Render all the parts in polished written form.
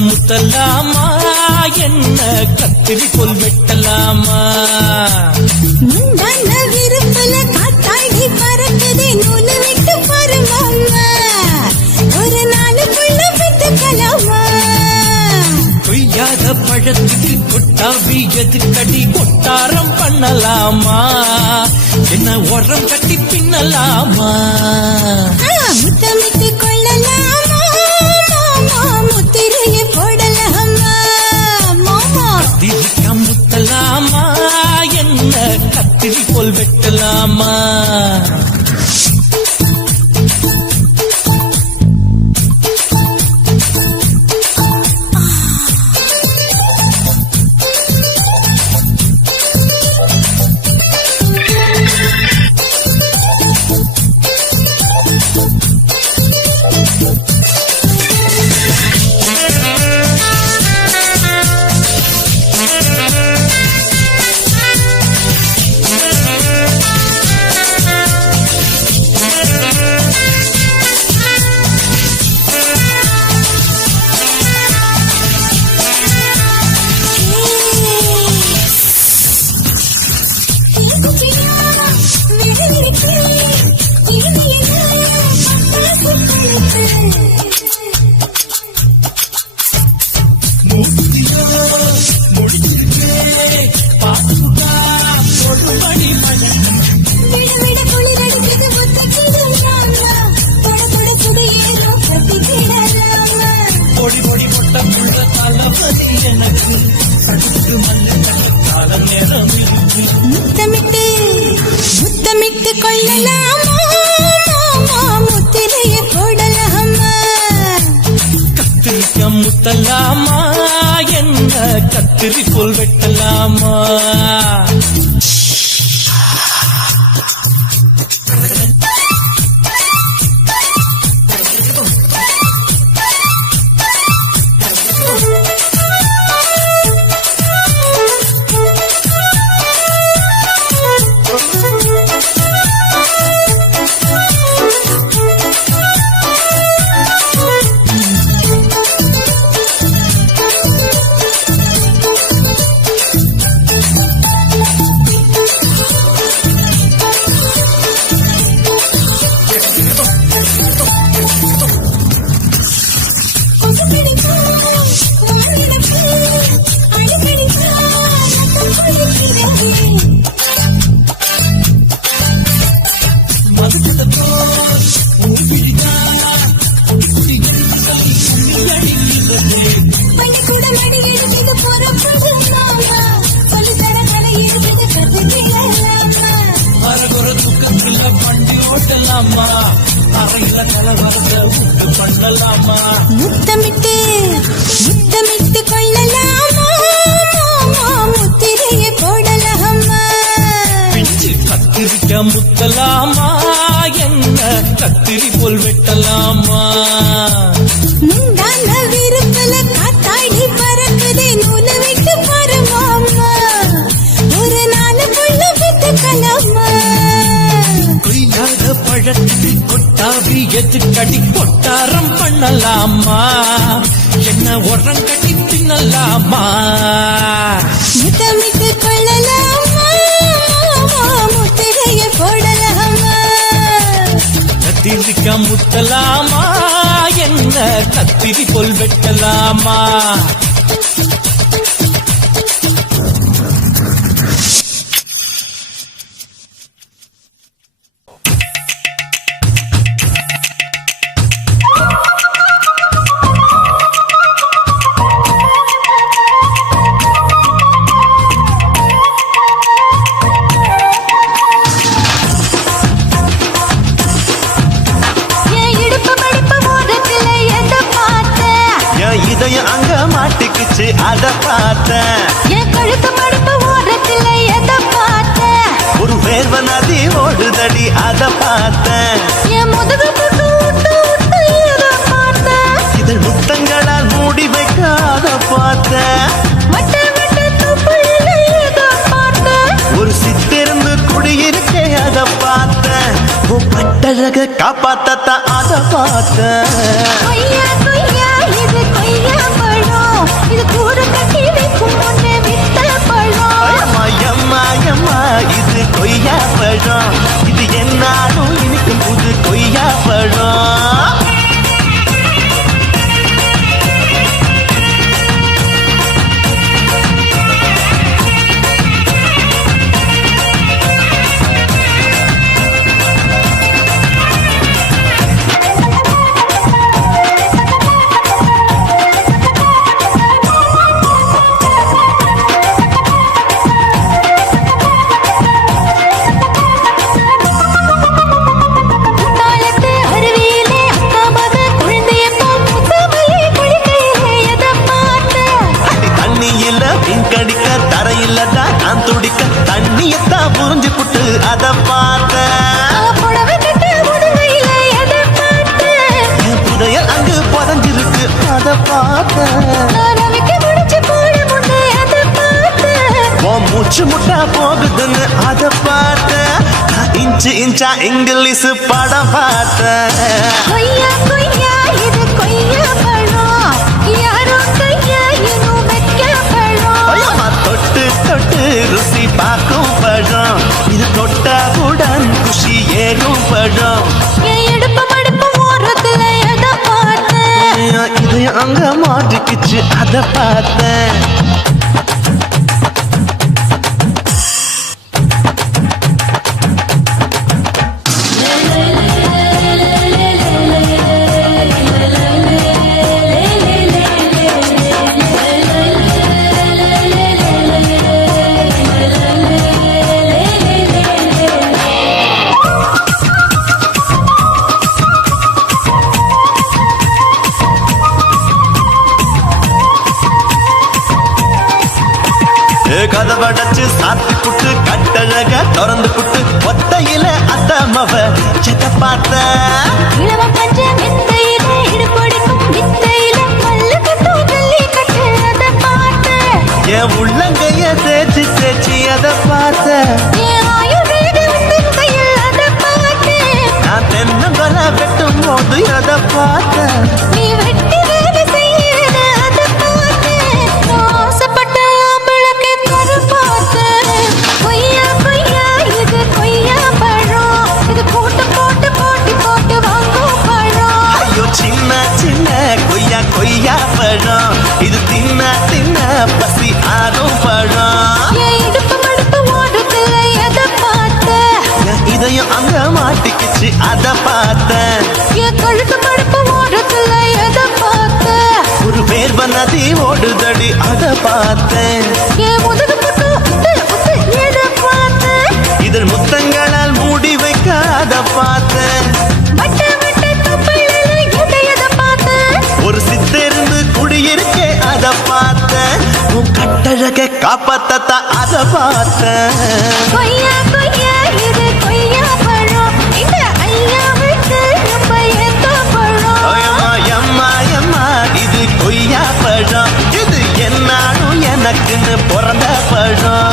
முத்தலாமா என்ன கத்திரி போல் வெட்டலாமா முந்தான விருப்பல காத்தாடி பறக்குதே நூலு விட்டு பருமாமா ஒரு நாளுக்குள்ள விட்டுக்கலாமா கொய்யாத பழத்துக்கு கொட்டாவி எதுக்கடி கொட்டாரம் பண்ணலாமா என்ன உரம் கட்டி பின்னலாமா முத்தமிட்டு கொள்ளலாமா முத்திரைய போடலாமா மாமா முத்தலாமா என்ன கத்திரி கொள்ளலாமா முத்திரையை போடலாமா கத்திரிக்க முத்தலாமா என்ன கத்திரி போல் வெட்டலாமா முத்தமிட்டு முத்தமிட்டு கொள்ளலாமா முத்திரையை போடலாமா பிஞ்சு கத்திரிக்க முத்தலாமா என்ன கத்திரி போல் வெட்டலாமா முந்தான விருப்பல காத்தாடி பறக்குதே நூலை விட்டு பரமாமா ஒரு நாள் புள்ள விட்டுக்கலாமா கொய்யாத பழத்துக்கு கொட்டாவி எதுக்கடி கொட்டாரம் பண்ணலாமா என்ன உரம் கட்டி தின்னலாமா முத்தமிட்டு கொள்ளலாமா முத்திரையை போடலாமா கத்திரிக்க முத்தலாமா என்ன கத்திரி போல் வெட்டலாமா அங்க மாட்டிக்குச்சு அத பார்த்தேன் என் கழுத்து மடுப்பு ஓரத்தில் எதை பார்த்தேன் ஒரு வேர்வ நதி ஓடுதடி அத பார்த்தேன் என் முதுகு புட்டு விட்டு விட்டு எதை பார்த்தேன் இதழ் முத்தங்களால் மூடி வைக்க அத பார்த்தேன் வட்ட வட்ட துப்புல எதை பார்த்தேன் ஒரு சித்திருந்து குடியிருக்கே அத பார்த்தேன் பட்டழக காப்பாத்தத்தான் அத பார்த்தேன் கொய்யா கொய்யா இது கொய்யா பழம் இது கூட கட்டி வைக்கும் முன்னே வித்த பழம் எம்மா இது கொய்யா பழம் இது என்னாலும் இனிக்கும் புது கொய்யா பழம் புரிஞ்சு புட்டு அத பார்த்தேன் புதையல் அங்கு புதஞ்சிருக்கு அத பார்த்தேன் மூச்சு முட்டா போகுதுன்னு அத பார்த்தேன் இன்ச்சு இன்ச்சா இங்கிலீஷ் படம் பார்த்தேன் கொய்யா கொய்யா இது கொய்யா பழம் யாரோ கையா இன்னும் வைக்க பழம் தொட்டு தொட்டு ருசி பார்க்கும் பழம் இது தொட்டாவுடன் குஷி ஏறும் பழம் என் இடுப்பு மடுப்பு ஓரத்துல எதை பார்த்தேன் இது அங்க மாட்டிக்குச்சு அத பார்த்தேன் கதவடைச்சு சாத்தி புட்டு கட்டழக திறந்து புட்டு ஒத்தையில அத்தமவ செத்த பார்த்த இளவ பஞ்ச மெத்தையில இடுப்படிக்கும் வித்தையில மல்லு கட்டும் ஜல்லி கட்டு அத பார்த்த என் உள்ளங்கைய தேய்ச்சி தேய்ச்சி அதை பார்த்த என் ஆயுர்வேத உந்தன் கையில் அத பார்த்த நான் தென்னங்கொலை வெட்டும் போது அதை பார்த்த நீ வெட்டி வேலை செய்யறத அத பார்த்த நான் ஆசைப்பட்ட ஆம்பளுக்கு தர பார்த்த கொய்யா கொய்யா இது கொய்யா பழம் இது போட்டு போட்டு போட்டி போட்டு வாங்கும் பழம் ஐயோ சின்ன சின்ன கொய்யா கொய்யா பழம் இது தின்ன தின்ன பசி ஆறும் பழம் என் இடுப்பு மடுப்பு ஓடுதில்ல எதை பார்த்த என் இதயம் அங்க மாட்டிக்கிச்சு அதை பார்த்தேன் என் கழுத்து மடுப்பு ஓடுதில்ல எதை பார்த்த ஒரு வேர்வ நதி ஓடுதடி அதை பார்த்தேன் என் முதுகு புட்டு உத்து உத்து எதை பார்த்த இதில் முத்தங்களால் மூடி வைக்க அதை பார்த்தேன் வட்ட வட்ட தொப்பையில எதை பார்த்த ஒரு சித்தெருந்து குடியிருக்கே அதை பார்த்தேன் உன் கட்டழக காப்பாத்தத்தான் அதை பார்த்தேன் கொய்யா கொய்யா இது கொய்யா பழம் இந்த ஐயாவுக்கு ரொம்ப ஏத்த பழம் அம்மா எம்மா எம்மா இது கொய்யா பழம் இது என்னாலும் எனக்குன்னு பிறந்த பழம்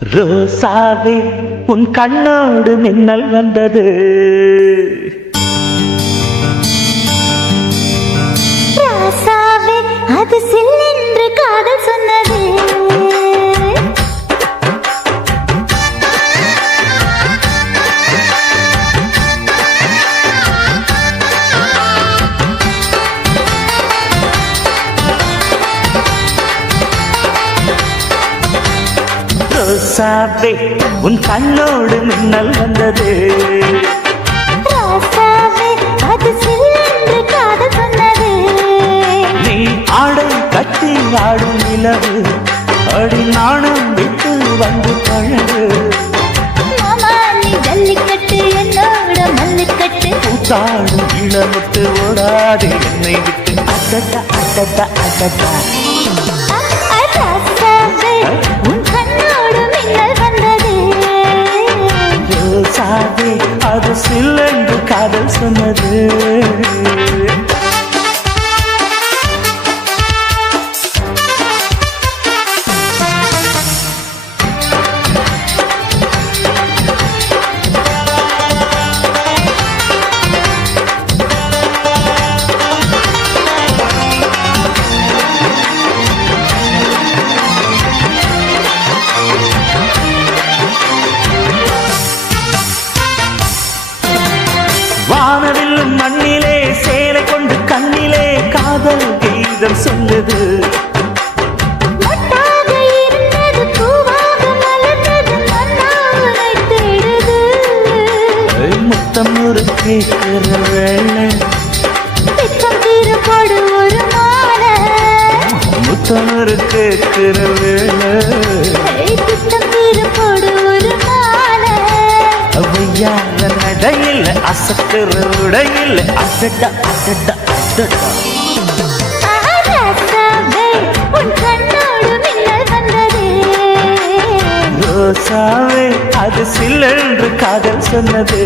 ரோசாவே உன் கண்ணோடு மின்னல் வந்தது. ராசாவே அது சில்லென்று காதல் சொன்னது. ரோசாவே உன் கண்ணோடு மின்னல் வந்தது. ராசாவே அது சில்லென்று காதல் சொன்னது. நீ ஆடை கட்டி ஆடும் நிலவு அடி நாணம் விட்டு வந்து பழகு. மாமா நீ ஜல்லிக்கட்டு என்னோட மல்லுக்கட்டு. கூத்தாடும் இளமுட்டு ஓடாது என்னை விட்டு. அடடா அடடா அடடா. ராசாவே உன் கண்ணோடு மின்னல் வந்தது. ரோசாவே அது சில்லென்று காதல் சொன்னது. வானவில்லும் மண்ணிலே சேலை கொண்டு கண்ணிலே காதல் கீதம் சொல்லுது. மொட்டாக இருந்தது பூவாக மலர்ந்தது மன்னாரை தேடுது. முத்தம் ஒரு கேட்கிற வேளை. திட்டம் தீரப்படு ஒரு மாலை. முத்தம் ஒரு கேட்கிற வேளை. திட்டம் தீரப்படு ஒரு மாலை. அவையார நடையில் அசக்கிற உடையில் அசட்ட அசட்ட அசட்ட. ராசாவே உன் கண்ணோடு மின்னல் வந்தது. ரோசாவே அது சில்லென்று காதல் சொன்னது.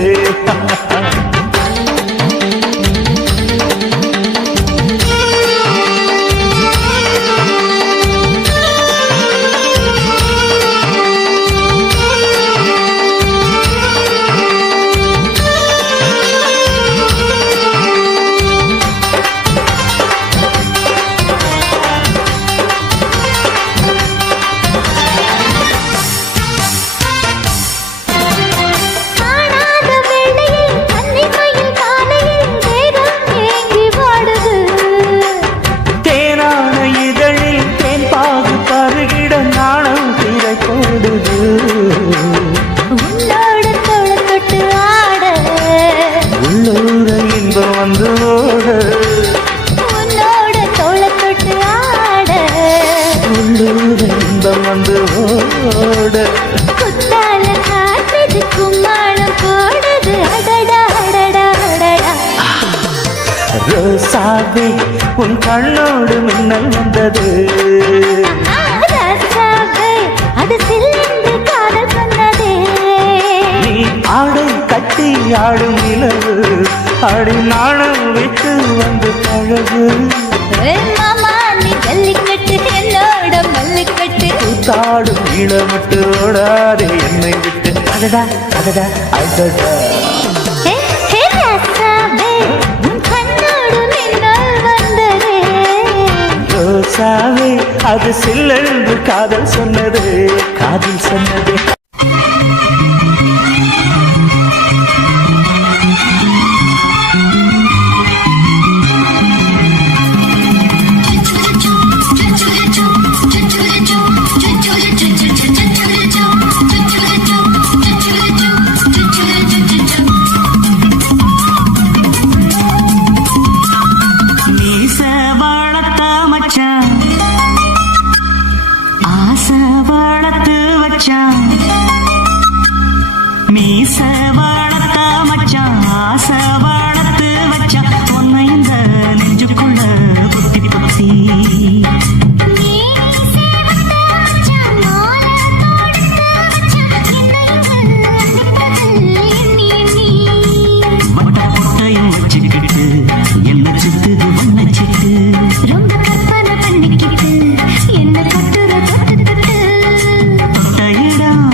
காணாத வேளையில் கன்னிமையில் காலையில் தேகம் ஏங்கி வாடுது. தேனான இதழில் தேன் பாகு பருகிட நாணம் திரை போடுது. உன்னோடு தொட்டு ஆட. உள்ளூர இன்பம் வந்து ஓட. உன்னோடு தொட்டு ஆட. உள்ளூர இன்பம் வந்து ஓட. குத்தால காட்டுது கும்மாளம் போடுது. அடடா அடடா அடடா. ரோசாவே உன் கண்ணோடு மின்னல் வந்தது. ராசாவே அது சில்லென்று காதல் சொன்னது. நீ ஆடை கட்டி ஆடும் நிலவு அடி நாணம் விட்டு வந்து பழகு. மாமா நீ ஜல்லிக்கட்டு என்னோட மல்லுக்கட்டு. கூத்தாடும் இளமட்டு ஓடாதே என்னை விட்டு. அடடா அடடா அடடா. ராசாவே உன் கண்ணோடு மின்னல் வந்தது. ரோசாவே அது சில்லென்று காதல் சொன்னது. காதல் சொன்னது. மீச வளர்த்த மச்சான் ஆசை வளர்த்து வச்சான். மீச வளர்த்த மச்சான் ஆசை வளர்த்து வச்சான். உன்னை இந்த நெஞ்சுக்குள்ள புத்தி புத்தி. வட்ட பொட்டையும் வச்சுக்கிட்டு என்ன சுத்துது உன்னை சிட்டு. ரொம்ப கற்பனை பண்ணிக்கிட்டு என்ன கட்டுற தொட்டு தொட்டு. தொட்ட இடம்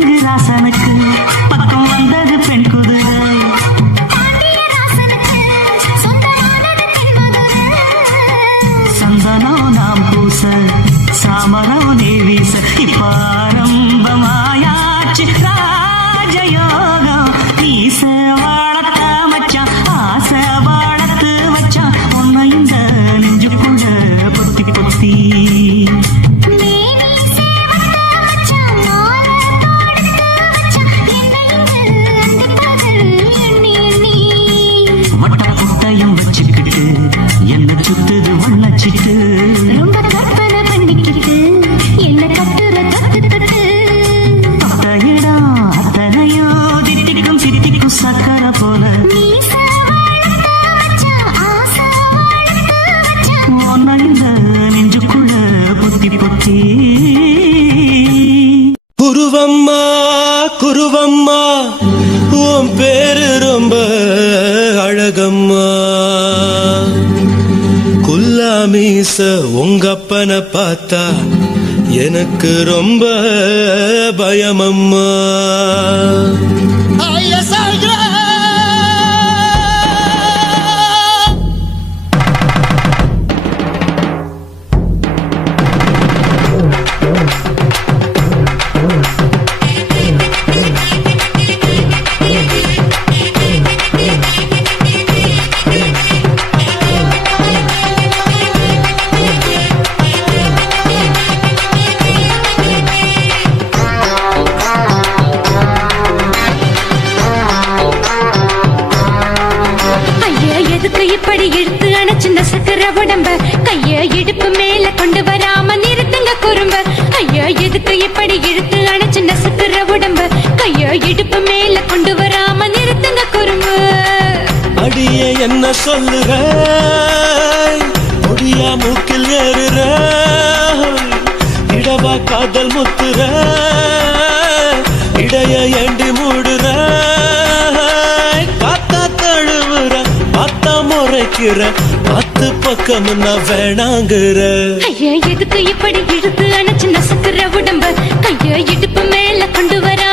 தெலுங்கு ராசனுக்கு பக்கம் வந்தது பெண் குதிரை பாண்டியராசனுக்கு சொந்தமானது தென்மதுரை. சந்தனம் நாம் பூச சாமரம் நீ வீச இப்பாரம்பமாயாச்சு ராஜயோகம் ஈச வாழத்த மச்சான் ஆசை வாழத்து வச்சான் உன்னை இந்த நெஞ்சுக்குள்ள பொத்தி பொத்தி மேனி சேவத்த மச்சான், மாலை தொடுத்து வச்சான், என்னை இங்கு அண்டிப்பது எண்ணி எண்ணி. வட்ட குட்டையும் வச்சுக்கிட்டு என்ன சுத்துது வண்ணச்சிட்டு ரொம்ப கற்பனை பண்ணிக்கிட்டு என்ன கட்டுற தட்டு தட்டு. பட்ட இடம் அத்தனையோ தித்திக்கும் சித்திக்கும் சக்கரை போல மீச வளர்த்த மச்சான், ஆசை வளர்த்து வச்சான். உன்னை இந்த நெஞ்சுக்குள்ள பொத்தி பொத்தி குருவம்மா குருவம்மா உன் பேரு ரொம்ப அழகம்மா குல்லாமீச உங்க அப்பனை பார்த்தா எனக்கு ரொம்ப பயமம்மா ஐயா, எதுக்கு இப்படி இழுத்து அணைச்சிருந்த சக்கர உடம்ப கைய இடுப்பு மேல கொண்டு வராம நிறுத்துங்க குறும்ப. ஐயா, எதுக்கு இப்படி இழுத்து அணைச்சிருந்த சக்கர உடம்ப கைய இடுப்பு மேல கொண்டு வராம நிறுத்துங்க குறும்பு. அடியே என்ன சொல்லுற முடியா மூக்கில் ஏறுற இடவா காதல் முத்துற இடைய ஏண்டி மூடுற காத்தா தழுவுற பார்த்தா முறைக்கிற பத்து பக்கம் நான் வேணாங்குற. ஐயா, எதுக்கு இப்படி இழுத்து அணைச்சிருந்த சக்கர உடம்ப கைய இடுப்பு மேல கொண்டு வரா